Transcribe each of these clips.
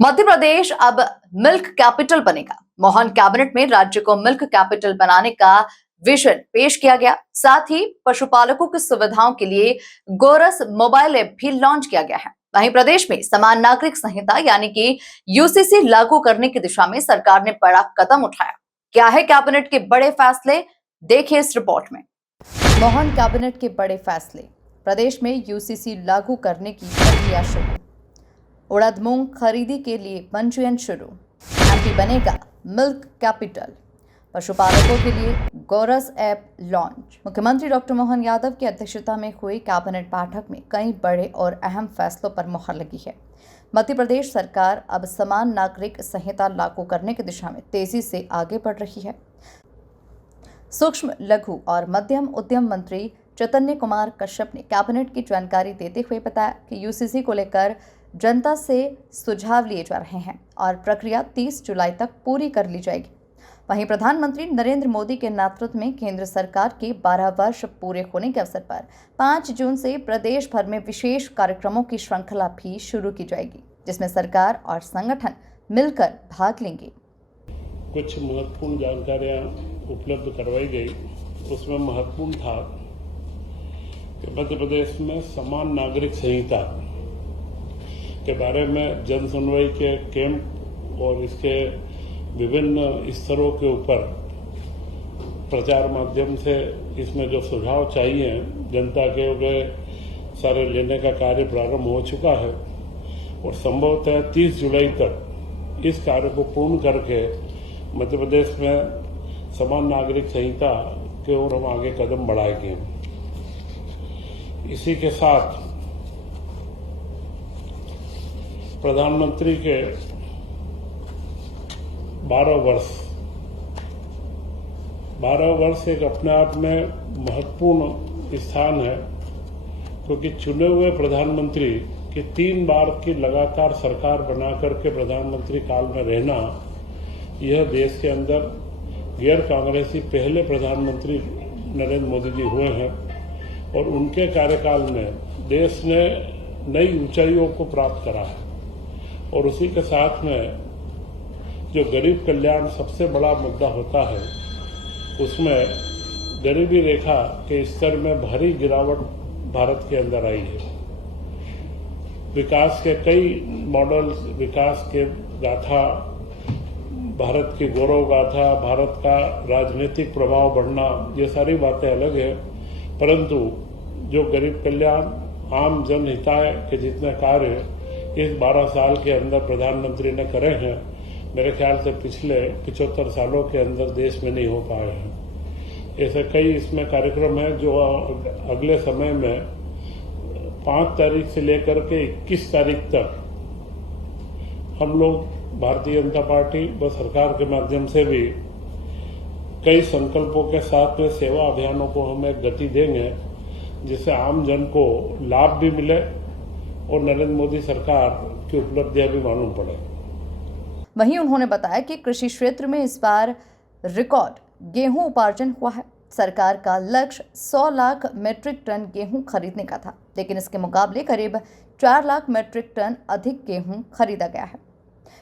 मध्य प्रदेश अब milk capital बनेगा। Mohan cabinet में राज्य को मिल्क कैपिटल बनाने का विजन पेश किया गया। साथ ही पशुपालकों की सुविधाओं के लिए गोरस मोबाइल ऐप भी लॉन्च किया गया है। वहीं प्रदेश में समान नागरिक संहिता यानी कि यूसीसी लागू करने की दिशा में सरकार ने बड़ा कदम उठाया। क्या है कैबिनेट के बड़े फैसले, देखिए इस रिपोर्ट में। मोहन कैबिनेट के बड़े फैसले। प्रदेश में यूसीसी लागू करने की प्रक्रिया शुरू। उड़द मूंग खरीदी के लिए पंजीयन शुरू। एमपी बनेगा मिल्क कैपिटल। पशुपालकों के लिए गोरस ऐप लॉन्च। मुख्यमंत्री डॉक्टर मोहन यादव की अध्यक्षता में हुई कैबिनेट बैठक में कई बड़े और अहम फैसलों पर मुहर लगी है। मध्य प्रदेश सरकार अब समान नागरिक संहिता लागू करने की दिशा में तेजी से आगे बढ़ रही है। सूक्ष्म, लघु और मध्यम उद्यम मंत्री चैतन्य कुमार कश्यप ने कैबिनेट की जानकारी देते हुए बताया कि यूसीसी को लेकर जनता से सुझाव लिए जा रहे हैं और प्रक्रिया 30 जुलाई तक पूरी कर ली जाएगी। वहीं प्रधानमंत्री नरेंद्र मोदी के नेतृत्व में केंद्र सरकार के 12 वर्ष पूरे होने के अवसर पर 5 जून से प्रदेश भर में विशेष कार्यक्रमों की श्रृंखला भी शुरू की जाएगी, जिसमें सरकार और संगठन मिलकर भाग लेंगे। कुछ महत्वपूर्ण जानकारियां उपलब्ध करवाई गई। उसमें महत्वपूर्ण था कि मध्य प्रदेश में समान नागरिक संहिता के बारे में जन सुनवाई के कैंप और इसके विभिन्न स्तरों के ऊपर प्रचार माध्यम से इसमें जो सुझाव चाहिए जनता के, वे सारे लेने का कार्य प्रारंभ हो चुका है और संभवतः 30 जुलाई तक इस कार्य को पूर्ण करके मध्य प्रदेश में समान नागरिक संहिता की ओर हम आगे कदम बढ़ाएंगे। इसी के साथ प्रधानमंत्री के 12 वर्ष एक अपने आप में महत्वपूर्ण स्थान है, क्योंकि चुने हुए प्रधानमंत्री की 3 बार की लगातार सरकार बनाकर के प्रधानमंत्री काल में रहना, यह देश के अंदर गैर कांग्रेसी पहले प्रधानमंत्री नरेंद्र मोदी जी हुए हैं और उनके कार्यकाल में देश ने नई ऊंचाइयों को प्राप्त करा है। और उसी के साथ में जो गरीब कल्याण सबसे बड़ा मुद्दा होता है, उसमें गरीबी रेखा के स्तर में भारी गिरावट भारत के अंदर आई है। विकास के कई मॉडल, विकास के गाथा, भारत की गौरव गाथा, भारत का राजनीतिक प्रभाव बढ़ना, ये सारी बातें अलग है, परंतु जो गरीब कल्याण, आम जन हिताय के जितने कार्य इस 12 साल के अंदर प्रधानमंत्री ने करे हैं, मेरे ख्याल से पिछले 75 सालों के अंदर देश में नहीं हो पाए हैं। ऐसे कई इसमें कार्यक्रम हैं जो अगले समय में 5 तारीख से लेकर के 21 तारीख तक हम लोग भारतीय जनता पार्टी व सरकार के माध्यम से भी कई संकल्पों के साथ में सेवा अभियानों को हम एक गति देंगे, जिससे आम जन को लाभ भी मिले और नरेंद्र मोदी सरकार की उपलब्धियां भी मालूम पड़े। वहीं उन्होंने बताया कि कृषि क्षेत्र में इस बार रिकॉर्ड गेहूं उपार्जन हुआ है। सरकार का लक्ष्य 100 लाख मीट्रिक टन गेहूं खरीदने का था, लेकिन इसके मुकाबले करीब 4 लाख मीट्रिक टन अधिक गेहूं खरीदा गया है।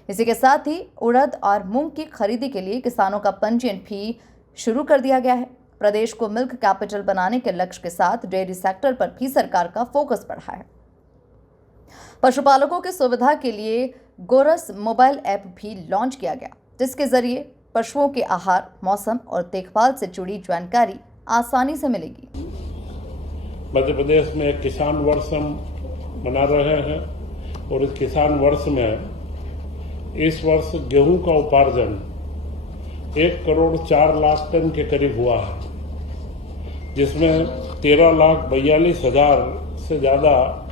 इसी के साथ ही उड़द और मूंग की खरीदी के लिए किसानों का पंजीयन भी शुरू कर दिया गया है। प्रदेश को मिल्क कैपिटल बनाने के लक्ष्य के साथ डेयरी सेक्टर पर भी सरकार का फोकस बढ़ा है। पशुपालकों की सुविधा के लिए गोरस मोबाइल ऐप भी लॉन्च किया गया, जिसके जरिए पशुओं के आहार, मौसम और देखभाल से जुड़ी जानकारी आसानी से मिलेगी। मध्य प्रदेश में एक किसान वर्ष हम मना रहे हैं और इस किसान वर्ष में इस वर्ष गेहूं का उपार्जन 1 करोड़ 4 लाख टन के करीब हुआ है, जिसमें 13,42,000 से ज्यादा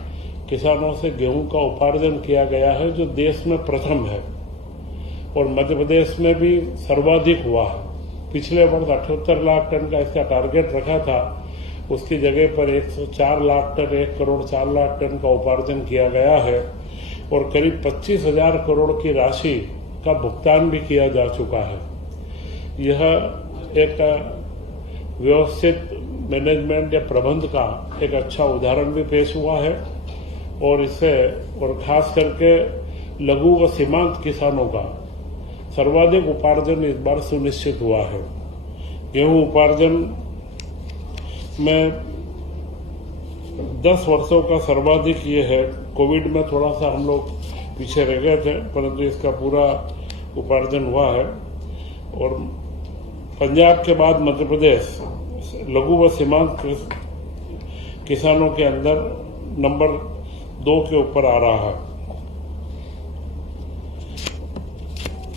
किसानों से गेहूं का उपार्जन किया गया है, जो देश में प्रथम है और मध्य प्रदेश में भी सर्वाधिक हुआ है। पिछले वर्ष 78 लाख टन का इसका टारगेट रखा था, उसकी जगह पर 104 लाख टन, 1 करोड़ 4 लाख टन का उपार्जन किया गया है और करीब 25,000 करोड़ की राशि का भुगतान भी किया जा चुका है। यह एक व्यवस्थित मैनेजमेंट या प्रबंध का एक अच्छा उदाहरण भी पेश हुआ है और इससे और खास करके लघु व सीमांत किसानों का सर्वाधिक उपार्जन इस बार सुनिश्चित हुआ है। गेहूं उपार्जन में 10 वर्षों का सर्वाधिक ये है। कोविड में थोड़ा सा हम लोग पीछे रह गए थे, परंतु इसका पूरा उपार्जन हुआ है। और पंजाब के बाद मध्य प्रदेश लघु व सीमांत किसानों के अंदर नंबर 2 के ऊपर आ रहा है।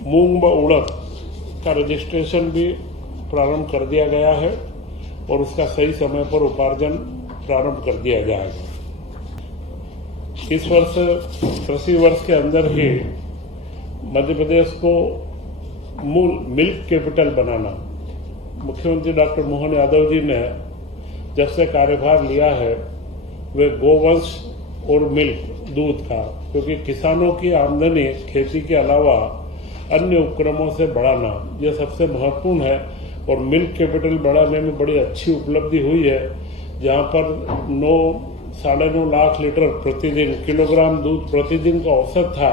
मूंग व उड़द का रजिस्ट्रेशन भी प्रारंभ कर दिया गया है और उसका सही समय पर उपार्जन प्रारंभ कर दिया जाएगा। इस वर्ष कृषि वर्ष के अंदर ही मध्य प्रदेश को मूल मिल्क कैपिटल बनाना, मुख्यमंत्री डॉक्टर मोहन यादव जी ने जब से कार्यभार लिया है वे गोवंश और मिल्क दूध का, क्योंकि किसानों की आमदनी खेती के अलावा अन्य उपक्रमों से बढ़ाना यह सबसे महत्वपूर्ण है। और मिल्क कैपिटल बढ़ाने में बड़ी अच्छी उपलब्धि हुई है, जहां पर 9-9.5 लाख लीटर प्रतिदिन किलोग्राम दूध प्रतिदिन का औसत था,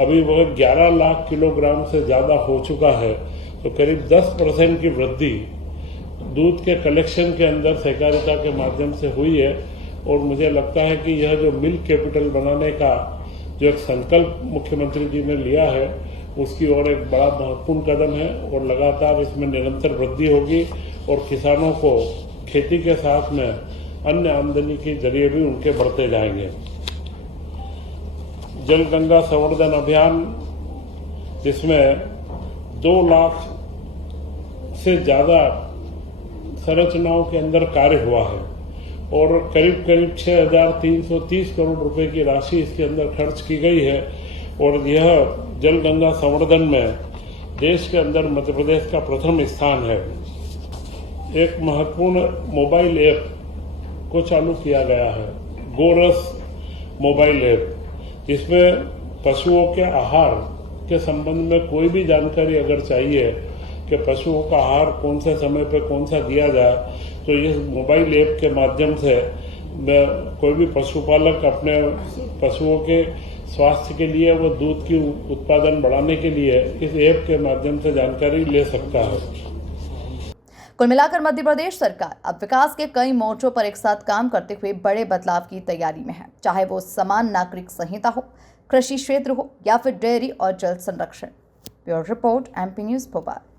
अभी वह 11 लाख किलोग्राम से ज्यादा हो चुका है। तो करीब 10% की वृद्धि दूध के कलेक्शन के अंदर सहकारिता के माध्यम से हुई है। और मुझे लगता है कि यह जो मिल्क कैपिटल बनाने का जो एक संकल्प मुख्यमंत्री जी ने लिया है, उसकी ओर एक बड़ा महत्वपूर्ण कदम है और लगातार इसमें निरंतर वृद्धि होगी और किसानों को खेती के साथ में अन्य आमदनी के जरिए भी उनके बढ़ते जाएंगे। जल गंगा संवर्धन अभियान, जिसमें 2 लाख से ज्यादा संरचनाओं के अंदर कार्य हुआ है और करीब 6,330 करोड़ रुपए की राशि इसके अंदर खर्च की गई है। और यह जल गंगा संवर्धन में देश के अंदर मध्य प्रदेश का प्रथम स्थान है। एक महत्वपूर्ण मोबाइल ऐप को चालू किया गया है, गोरस मोबाइल ऐप, जिसमें पशुओं के आहार के संबंध में कोई भी जानकारी अगर चाहिए कि पशुओं का आहार कौन से समय पर कौन सा दिया जाए, तो इस मोबाइल ऐप के माध्यम से कोई भी पशुपालक अपने पशुओं के स्वास्थ्य के लिए व दूध की उत्पादन बढ़ाने के लिए इस ऐप के माध्यम से जानकारी ले सकता है। कुल मिलाकर मध्य प्रदेश सरकार अब विकास के कई मोर्चों पर एक साथ काम करते हुए बड़े बदलाव की तैयारी में है, चाहे वो समान नागरिक संहिता हो, कृषि क्षेत्र हो या फिर डेयरी और जल संरक्षण। Bureau report, MP news Bhopal.